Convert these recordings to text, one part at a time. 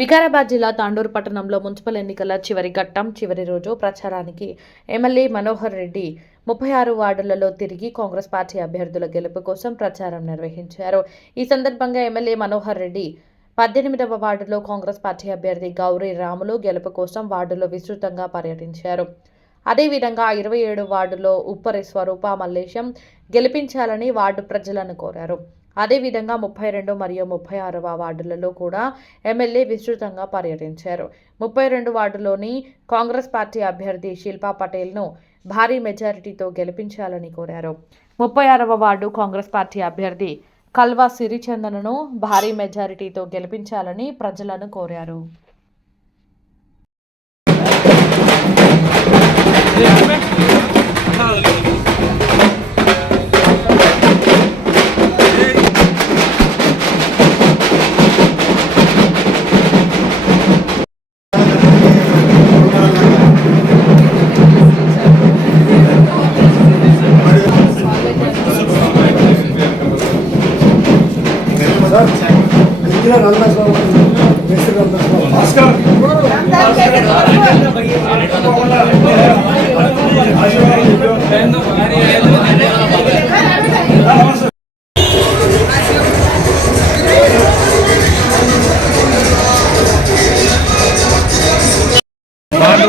వికారాబాద్ జిల్లా తాండూరు పట్టణంలో మున్సిపల్ ఎన్నికల చివరి ఘట్టం చివరి రోజు ప్రచారానికి ఎమ్మెల్యే మనోహర్ రెడ్డి 36 వార్డులలో తిరిగి కాంగ్రెస్ పార్టీ అభ్యర్థుల గెలుపు కోసం ప్రచారం నిర్వహించారు. ఈ సందర్భంగా ఎమ్మెల్యే మనోహర్ రెడ్డి 18వ వార్డులో కాంగ్రెస్ పార్టీ అభ్యర్థి గౌరీ రాములు గెలుపు కోసం వార్డులో విస్తృతంగా పర్యటించారు. అదేవిధంగా 27 వార్డులో ఉప్పరి స్వరూప మల్లేశం గెలిపించాలని వార్డు ప్రజలను కోరారు. అదేవిధంగా 32 మరియు 36వ వార్డులలో కూడా ఎమ్మెల్యే విస్తృతంగా పర్యటించారు. 32 వార్డులోని కాంగ్రెస్ పార్టీ అభ్యర్థి శిల్పా పటేల్ను భారీ మెజారిటీతో గెలిపించాలని కోరారు. 36వ వార్డు కాంగ్రెస్ పార్టీ అభ్యర్థి కల్వా సిరిచందనను భారీ మెజారిటీతో గెలిపించాలని ప్రజలను కోరారు.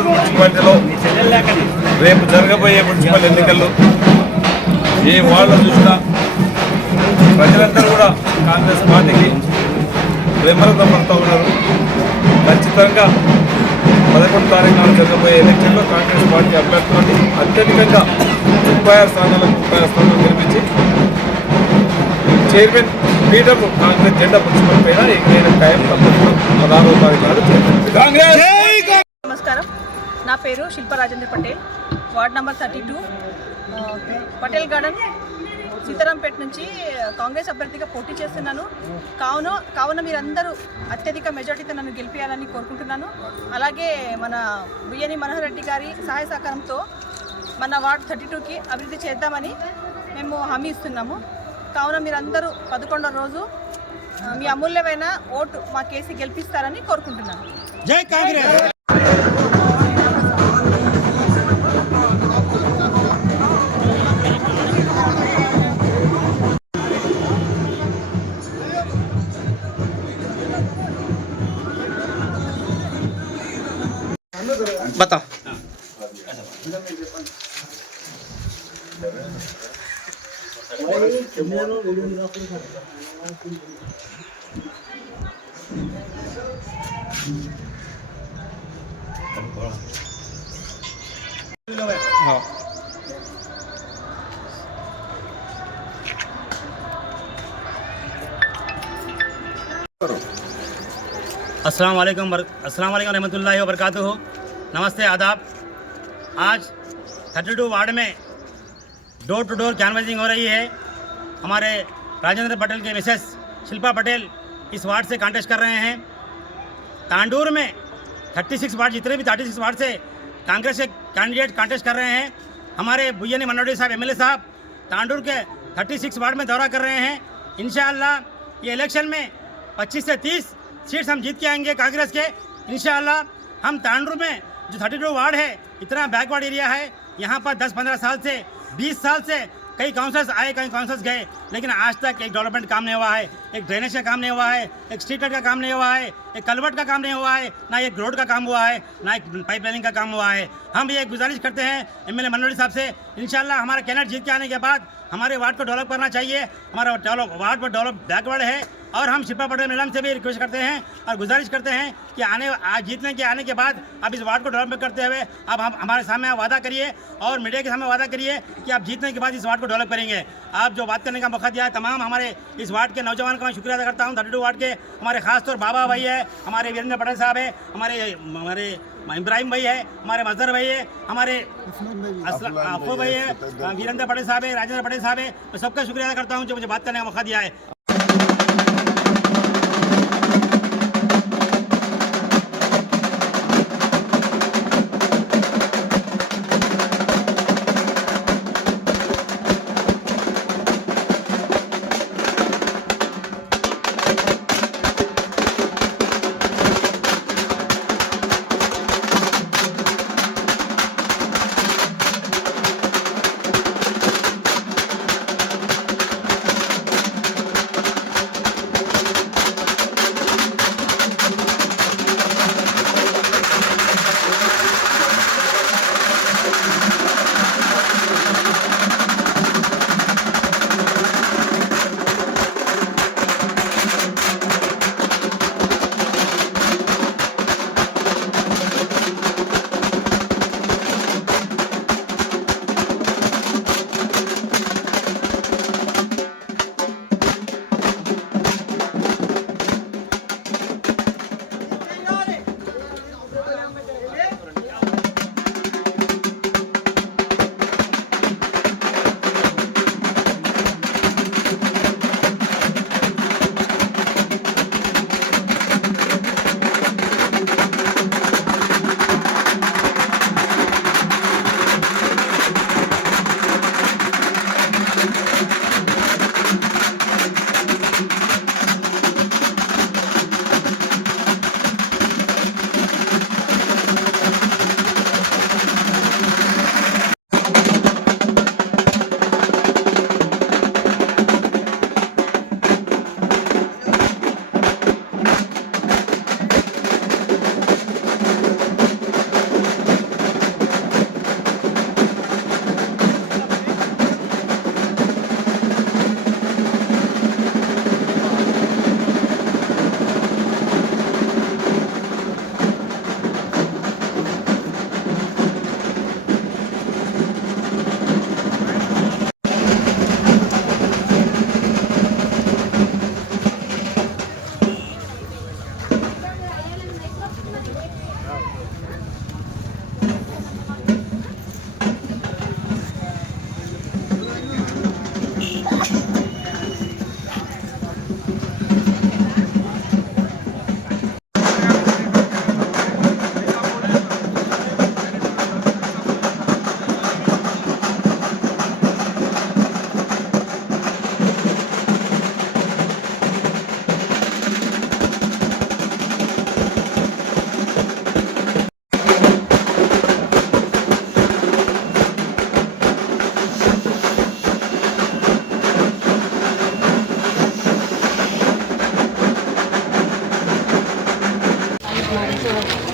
మున్సిపాలిటీలో రేపు జరగబోయే మున్సిపల్ ఎన్నికల్లో ఏ వాళ్ళు చూసినా ప్రజలందరూ కూడా కాంగ్రెస్ పార్టీకి విమర్శ పడుతూ ఉన్నారు. ఖచ్చితంగా 11వ తారీఖున జరగబోయే ఎన్నికల్లో కాంగ్రెస్ పార్టీ అభ్యర్థులని అత్యధికంగా 36 స్థానాలకు 36 స్థానాలు గెలిపించి చైర్మన్ పీఠం కాంగ్రెస్ జెండా మున్సిపల్ పైన ఎక్కడైన ఖాయం తప్పకుండా 16వ తారీఖు కాంగ్రెస్. నమస్కారం, నా పేరు Shilpa Rajendra Patel, ward number 32, Patel garden, Sitarampet నుంచి కాంగ్రెస్ అభ్యర్థిగా పోటీ చేస్తున్నాను. కావున మీరందరూ అత్యధిక మెజార్టీతో నన్ను గెలిపించాలని కోరుకుంటున్నాను. అలాగే మన బియ్యని మనోహర్ రెడ్డి గారి సహాయ సహకారంతో మన వార్డ్ 32కి అభివృద్ధి చేద్దామని మేము హామీ ఇస్తున్నాము. కావున మీరందరూ 11వ రోజు మీ అమూల్యమైన ఓటు మా కేసీ గెలిపిస్తారని కోరుకుంటున్నాను. జై కాంగ్రెస్. बता अस्सलाम वालेकुम रहमतुल्लाहि व बरकातुहू। नमस्ते, आदाब। आज 32 वार्ड में डोर टू डोर कैनवसिंग हो रही है। हमारे राजेंद्र पटेल के मिसेस शिल्पा पटेल इस वार्ड से कांटेस्ट कर रहे हैं। तांडूर में 36 वार्ड, जितने भी 36 वार्ड से कांग्रेस के कैंडिडेट कांटेस्ट कर रहे हैं। हमारे बुय्यनी मनोहर रेड्डी साहब एमएलए साहब तांडूर के 36 वार्ड में दौरा कर रहे हैं। इंशाअल्लाह ये इलेक्शन में 25 से 30 सीट्स हम जीत के आएंगे कांग्रेस के इंशाअल्लाह। हम तांडूर में जो 32 वार्ड है, इतना बैकवर्ड एरिया है, यहाँ पर 10-15 साल से 20 साल से कई काउंसलर्स आए, कई काउंसलर्स गए, लेकिन आज तक एक डेवलपमेंट काम नहीं हुआ है, एक ड्रेनेज का काम नहीं हुआ है, एक स्ट्रीट लाइट का काम नहीं हुआ है, एक कलवर्ट का काम नहीं हुआ है, ना एक रोड का काम हुआ है, ना एक पाइप लाइनिंग का काम हुआ है। हम ये गुजारिश करते हैं एमएलए मनोहर साहब से, इंशाल्लाह हमारा कैंडिडेट जीत के आने के बाद हमारे वार्ड को डेवलप करना चाहिए। हमारा वार्ड पर डेवलप बैकवर्ड है और हम शिल्पा पटेल मैडम से भी रिक्वेस्ट करते हैं और गुजारिश करते हैं कि आज जीतने के आने के बाद अब इस वार्ड को डेवलप करते हुए अब हम हमारे सामने वादा करिए और मीडिया के सामने वादा करिए कि आप जीतने के बाद इस वार्ड को डेवलप करेंगे। आप जो बात करने का मौका दिया है तमाम हमारे इस वार्ड के नौजवान का मैं शुक्रिया अदा करता हूँ। 32 वार्ड के हमारे खासतौर बाबा भाई है, हमारे वीरेंद्र पटेल साहब है, हमारे इब्राहिम भाई है, हमारे मजहर भाई है, हमारे अफू भाई है, वीरेंद्र पटेल साहब है, राजेंद्र पटेल साहब है। मैं सबका शुक्रिया अदा करता हूँ जो मुझे बात करने का मौका दिया है।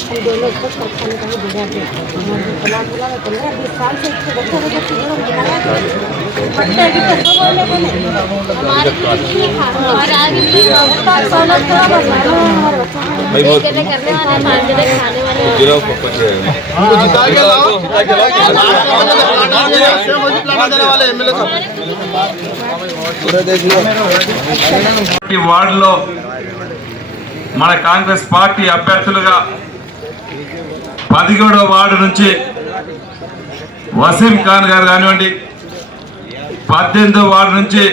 हम दोनों उसको कारखाने का भी बिगाड़ देते हैं। बना बुला में 15-20 साल से इसको बच्चा सिगरेट बनाया पट्टे की तो बोलने को नहीं हमारे लिए हमारे आगे सहूलत थोड़ा बना हमारे बच्चों के लिए करने वाले 5 जने खाने वाले गिरो पकड़ के उनको जिता के लाओ ఈ వార్డులో మన కాంగ్రెస్ పార్టీ అభ్యర్థులుగా 17వ వార్డు నుంచి వసీం ఖాన్ గారు కానివ్వండి, 18వ వార్డు నుంచి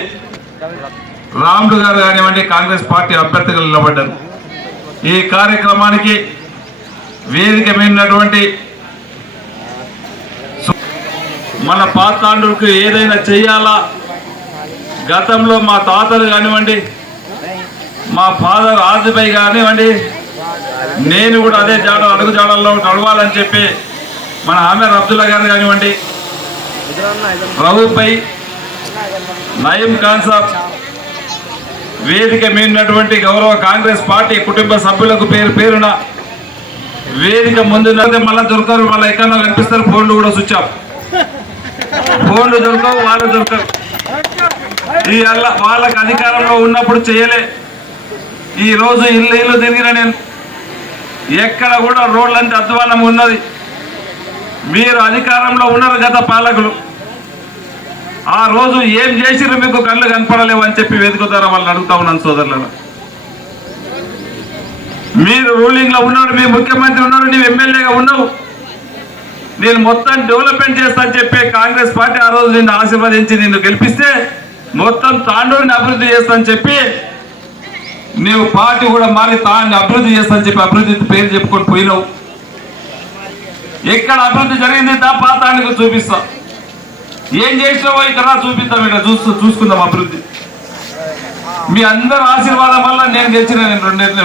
రాముడు గారు కానివ్వండి కాంగ్రెస్ పార్టీ అభ్యర్థిగా నిలబడ్డారు. ఈ కార్యక్రమానికి వేదిక మీదటువంటి మన పాతాండుకు ఏదైనా చెయ్యాలా, గతంలో మా తాతలు కానివ్వండి, మా ఫాదర్ ఆదిపై కానివ్వండి, నేను కూడా అదే అడుగు జాడల్లో నడవాలని చెప్పి మన ఆమెర్ అబ్దుల్లా గారు కానివ్వండి, రఘుపై నయీం ఖాన్ సాబ్, వేదిక మీదటువంటి గౌరవ కాంగ్రెస్ పార్టీ కుటుంబ సభ్యులకు పేరు పేరున వేదిక ముందు మళ్ళీ దొరకరు, మళ్ళీ ఎక్కడో కనిపిస్తారు. ఫోన్లు కూడా స్విచ్ ఆఫ్, ఫోన్లు దొరకవు, వాళ్ళు దొరకరు. ఈ వాళ్ళకి అధికారంలో ఉన్నప్పుడు చేయలే. ఈ రోజు ఇల్లు తిరిగిన నేను ఎక్కడ కూడా రోడ్లంతా అధ్వానం ఉన్నది. మీరు అధికారంలో ఉన్నారు గత పాలకులు, ఆ రోజు ఏం చేసిర్రు మీకు కళ్ళు కనపడలేవు అని చెప్పి వేదిక ద్వారా వాళ్ళని అడుగుతా ఉన్నాను సోదరులను. మీరు రూలింగ్ లో ఉన్నాడు, మీ ముఖ్యమంత్రి ఉన్నాడు, నీవు ఎమ్మెల్యేగా ఉన్నావు, నేను మొత్తం డెవలప్మెంట్ చేస్తా అని చెప్పి కాంగ్రెస్ పార్టీ ఆ రోజు నిన్ను ఆశీర్వదించి నిన్ను గెలిపిస్తే మొత్తం తాండూరిని అభివృద్ధి చేస్తా అని చెప్పి నీవు పార్టీ కూడా మారి తాన్ని అభివృద్ధి చేస్తా అని చెప్పి అభివృద్ధి పేరు చెప్పుకొని పోయినావు. ఎక్కడ అభివృద్ధి జరిగింది పాతానికి చూపిస్తా, ఏం చేసినావో ఇక్కడ చూపిస్తాం, ఇక్కడ చూసుకుందాం అభివృద్ధి. మీ అందరి ఆశీర్వాదం వల్ల నేను గెలిచిన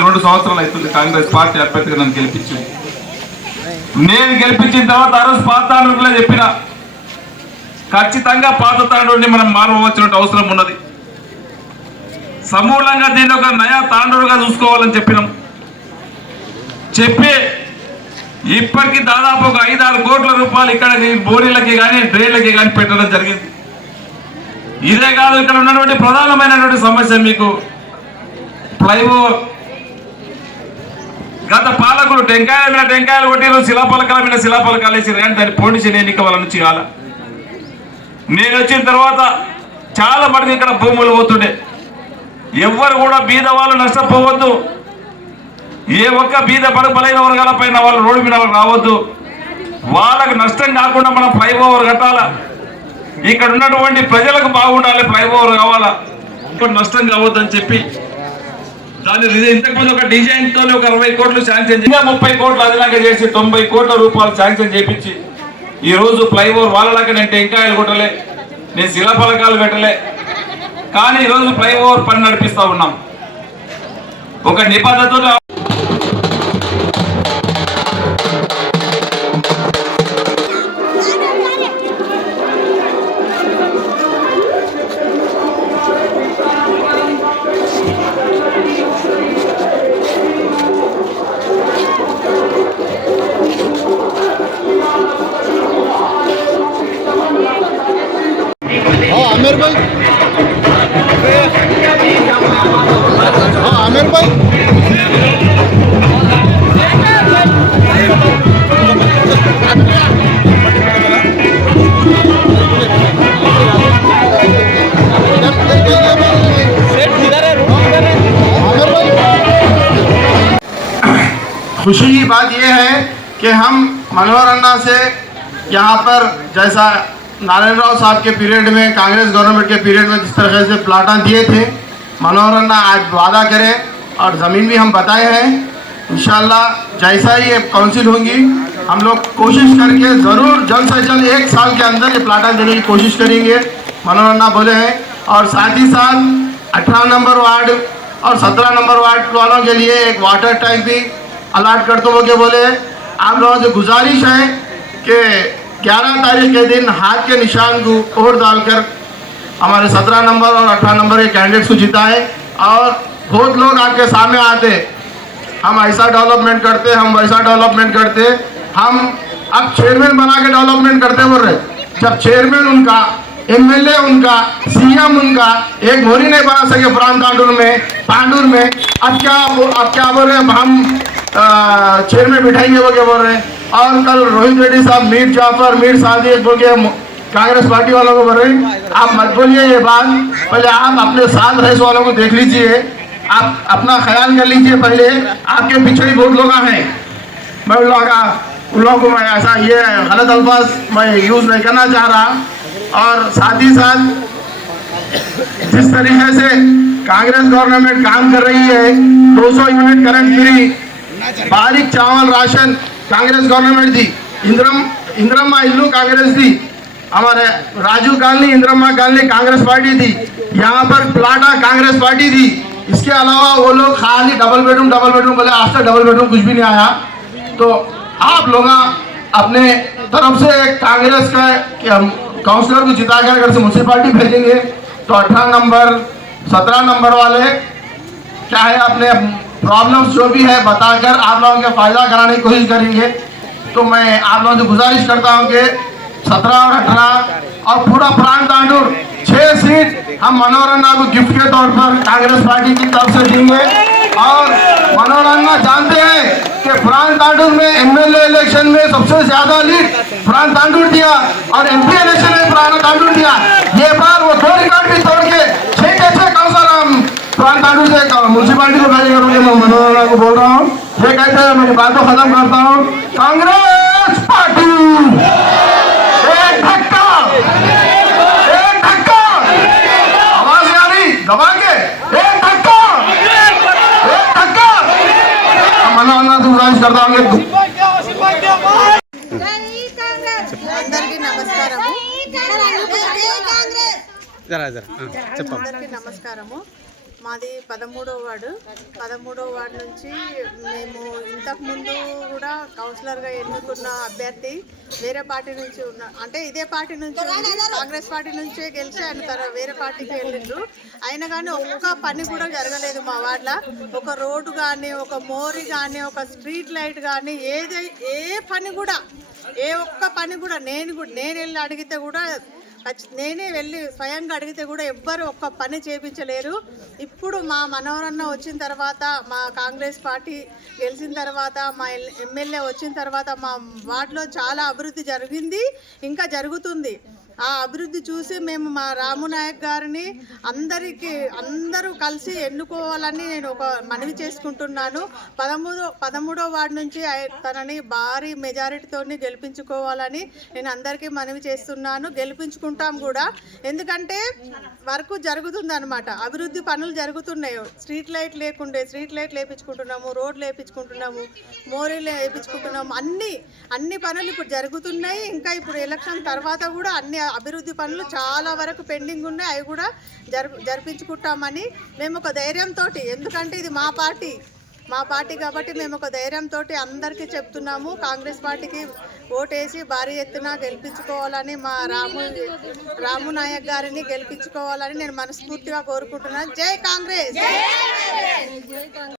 2 సంవత్సరాలు అవుతుంది కాంగ్రెస్ పార్టీ అభ్యర్థిగా నన్ను గెలిపించింది. నేను గెలిపించిన తర్వాత ఆ రోజు పాత తాండూరులో చెప్పిన ఖచ్చితంగా పాత తాండూరుని మనం మారవలసిన అవసరం ఉన్నది, సమూలంగా దీన్ని ఒక నయా తాండూరుగా చూసుకోవాలని చెప్పి ఇప్పటికీ దాదాపు ఒక 5-6 కోట్ల రూపాయలు ఇక్కడ బోరీలకి కానీ డ్రైన్లకి కానీ పెట్టడం జరిగింది. ఇదే కాదు, ఇక్కడ ఉన్నటువంటి ప్రధానమైనటువంటి సమస్య మీకు ఫ్లైఓవర్. గత పాలకులు టెంకాయల మీద టెంకాయలు కొట్టిరు, శిలాపలకాల మీద శిలాపలకాలు వేసారు, కానీ దాన్ని పొడిచిన ఎన్నిక వాళ్ళ నుంచి కాల. నేను వచ్చిన తర్వాత చాలా మటుకు ఇక్కడ భూములు పోతుండే. ఎవ్వరు కూడా బీద వాళ్ళు నష్టపోవద్దు, ఏ ఒక్క బీద బలైన వర్గాల పైన వాళ్ళు రోడ్డు మీద రావద్దు, వాళ్ళకు నష్టం కాకుండా మనం ఫ్లైఓవర్ కట్టాలా, ఇక్కడ ఉన్నటువంటి ప్రజలకు బాగుండాలి, ఫ్లైఓవర్ కావాలా, ఇక్కడ నష్టం కావద్దు అని చెప్పి దాన్ని ఇంతకుముందు ఒక డిజైన్ తో ఒక 60 కోట్లు శాంక్షన్ చేసి 30 కోట్లు అదనంగా చేసి 90 కోట్ల రూపాయలు శాంక్షన్ చేపించి ఈ రోజు ఫ్లైఓవర్ వాళ్ళలాగా నేను టెంకాయలు కొట్టలే, నేను శిలాపలకాలు పెట్టలే, కానీ ఈరోజు ఫ్లైఓవర్ పని నడిపిస్తా ఉన్నాం ఒక నిబద్ధతతో. आमिर भाई, हाँ आमिर भाई, खुशी की बात यह है कि हम मनोहर अन्ना से यहाँ पर जैसा नारायण राव साहब के पीरियड में, कांग्रेस गवर्नमेंट के पीरियड में जिस तरह से प्लाटा दिए थे, मनोहर अन्ना आज वादा करें और ज़मीन भी हम बताए हैं। इंशाल्लाह जैसा ही ये काउंसिल होंगी हम लोग कोशिश करके ज़रूर जल्द से जल्द 1 साल के अंदर ये प्लाटा देने की कोशिश करेंगे, मनोहर अन्ना बोले हैं। और साथ ही साथ 18 नंबर वार्ड और 17 नंबर वार्ड वालों के लिए एक वाटर टैंक भी अलाट करते हुए बोले। आप लोगों से गुजारिश है कि 11 तारीख के दिन हाथ के निशान को वोट डालकर हमारे 17 नंबर और 18 नंबर के कैंडिडेट्स को जिताएं। और बहुत लोग आपके सामने आते हम ऐसा डेवलपमेंट करते, हम वैसा डेवलपमेंट करते, हम अब चेयरमैन बना के डेवलपमेंट करते बोल रहे। जब चेयरमैन उनका, एमएलए उनका, सीएम उनका एक मोरी नहीं बना सके प्रांत पांडुर में, अब क्या बोल रहे हैं, हम चेयरमैन बिठाएंगे वो क्या बोल रहे हैं। और कल रोहित रेड्डी साहब मीर जाफर, मीर सादिक बोल के कांग्रेस पार्टी वालों को बोल रहे हैं। आप मत बोलिए ये बात, पहले आप अपने साथ रहे वालों को देख लीजिए, आप अपना ख्याल कर लीजिए। पहले आपके पीछे ही बहुत लोग हैं, मैं उन लोगों को मैं ऐसा ये गलत अल्फाज मैं यूज़ नहीं करना चाह रहा। और साथ ही साथ जिस तरीके से कांग्रेस गवर्नमेंट काम कर रही है, 200 यूनिट करंट फ्री, बारीक चावल राशन कांग्रेस गवर्नमेंट दी, इंदिरम्मा इल्लू कांग्रेस दी, हमारे राजीव गांधी इंदिरम्मा गांधी कांग्रेस पार्टी दी, यहाँ पर प्लाटा कांग्रेस पार्टी दी। इसके अलावा वो लोग खाली डबल बेडरूम बोले, आज तक डबल बेडरूम कुछ भी नहीं आया। तो आप लोग अपने तरफ से कांग्रेस का काउंसलर को जिताकर अगर से म्यूनसिपालिटी भेजेंगे तो 18 नंबर 17 नंबर वाले क्या है अपने प्रॉब्लम्स जो भी है बताकर आप लोगों का फायदा कराने की कोशिश करेंगे। तो मैं आप लोगों से गुजारिश करता हूं कि 17 और 18 और पूरा प्रांत तांडूर 6 सीट हम मनोहर अन्ना को गिफ्ट के तौर पर कांग्रेस पार्टी की तरफ से देंगे। और मनोहर अन्ना जानते हैं कि प्रांत तांडूर में एमएलए इलेक्शन में सबसे ज्यादा लीड प्रांत तांडूर दिया और एमपी इलेक्शन में प्रांत तांडूर दिया। ये बार वो 2 रिकॉर्ड भी तोड़ के 6 के 6 काउंसलर हम प्रांत तांडूर से म्यूनसिपालिटी को भेजे करूंगे। मैं मनोहर अन्ना को बोल रहा हूँ, ये कहते हैं मेरी बात को खत्म करता हूँ। कांग्रेस पार्टी एक धक्का, आवाज आ रही दबा के, एक धक्का। मनोहर गुजारिश करता हूँ। అందరికీ నమస్కారము. అందరికీ నమస్కారము. మాది 13వ వార్డు నుంచి మేము ఇంతకుముందు కూడా కౌన్సిలర్గా ఎన్నుకున్న అభ్యర్థి వేరే పార్టీ నుంచి అంటే ఇదే పార్టీ నుంచి కాంగ్రెస్ పార్టీ నుంచే గెలిచి ఆయన వేరే పార్టీకి వెళ్ళిండ్రు. అయినా కానీ ఒక్క పని కూడా జరగలేదు మా వార్డులో. ఒక రోడ్డు కానీ, ఒక మోరీ కానీ, ఒక స్ట్రీట్ లైట్ కానీ, ఏ పని కూడా, ఏ ఒక్క పని కూడా నేను వెళ్ళి అడిగితే కూడా, నేనే వెళ్ళి స్వయంగా అడిగితే కూడా ఎవ్వరు ఒక్క పని చేయించలేరు. ఇప్పుడు మా మనోహర్ అన్న వచ్చిన తర్వాత, మా కాంగ్రెస్ పార్టీ గెలిచిన తర్వాత, మా ఎమ్మెల్యే వచ్చిన తర్వాత మా వార్డులో చాలా అభివృద్ధి జరిగింది, ఇంకా జరుగుతుంది. ఆ అభివృద్ధి చూసి మేము మా రాము నాయక్ గారిని అందరూ కలిసి ఎన్నుకోవాలని నేను ఒక మనవి చేసుకుంటున్నాను. 13వ వార్డు నుంచి తనని భారీ మెజారిటీతో గెలిపించుకోవాలని నేను అందరికీ మనవి చేస్తున్నాను. గెలిపించుకుంటాం కూడా, ఎందుకంటే వర్క్ జరుగుతుంది అనమాట, అభివృద్ధి పనులు జరుగుతున్నాయి. స్ట్రీట్ లైట్ లేకుండే స్ట్రీట్ లైట్ లేపించుకుంటున్నాము, రోడ్లు వేయించుకుంటున్నాము, మోరీలు వేయించుకుంటున్నాము, అన్ని పనులు ఇప్పుడు జరుగుతున్నాయి. ఇంకా ఇప్పుడు ఎలక్షన్ తర్వాత కూడా అన్ని అభివృద్ధి పనులు చాలా వరకు పెండింగ్ ఉన్నాయి, అవి కూడా జరిపించుకుంటామని మేము ఒక ధైర్యంతో, ఎందుకంటే ఇది మా పార్టీ కాబట్టి మేము ఒక ధైర్యంతో అందరికీ చెప్తున్నాము. కాంగ్రెస్ పార్టీకి ఓటేసి భారీ ఎత్తున గెలిపించుకోవాలని, మా రాము నాయక్ గారిని గెలిపించుకోవాలని నేను మనస్ఫూర్తిగా కోరుకుంటున్నాను. జై కాంగ్రెస్.